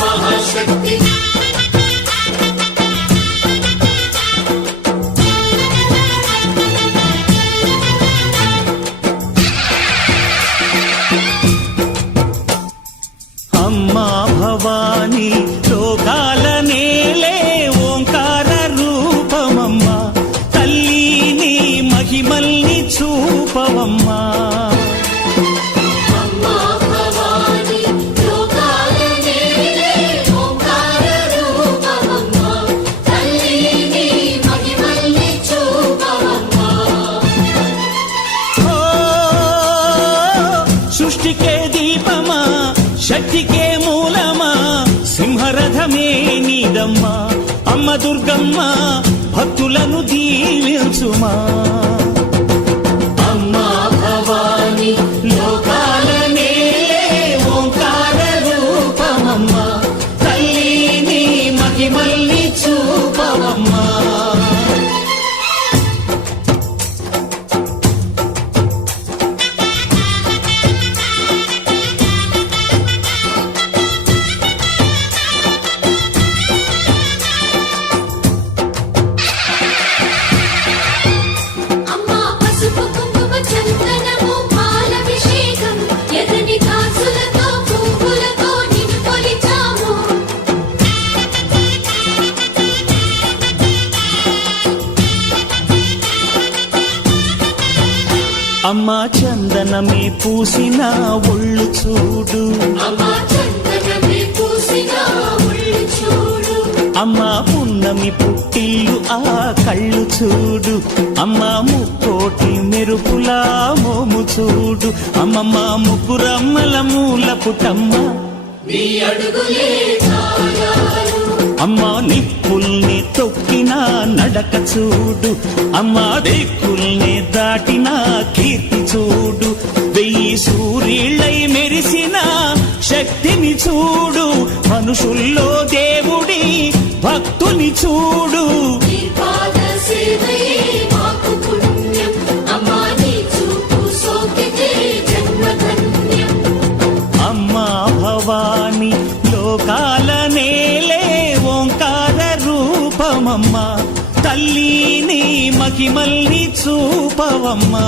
మహాశక్తి అమ్మా భవాని లోకాల నేలే ఓంకార రూపమమ్మా తల్లిని మహిమల్ని చూపవమ్మా సృష్టికే దీపమా శక్తికే మూలమా సింహరథమే నీదమ్మా అమ్మ దుర్గమ్మ భక్తులను దీవించుమా అమ్మా భవాని లోకాల నేలే ఓంకార రూపమమ్మా తల్లిని మహిమల్ని చూపవమ్మా అమ్మా చందనమే పూసిన ఒళ్ళు చూడు అమ్మా పున్నమి పుట్టిల్లు ఆ కళ్ళు చూడు అమ్మా ముక్కోటి మెరుపులా మోము చూడు అమ్మమ్మ ముగ్గురమ్మల మూల పుటమ్మ అమ్మా నిప్పుల్ని తొక్కిన నడక చూడు అమ్మా దిక్కుల్ని దాటిన కీర్తి చూడు 1000 సూర్యుళ్ళై మెరిసిన శక్తిని చూడు మనుషుల్లో దేవుడి భక్తుని చూడు అమ్మా భవాని లోకాల నేలే ఓంకార రూపమమ్మా తల్లిని మహిమల్ని చూపవమ్మా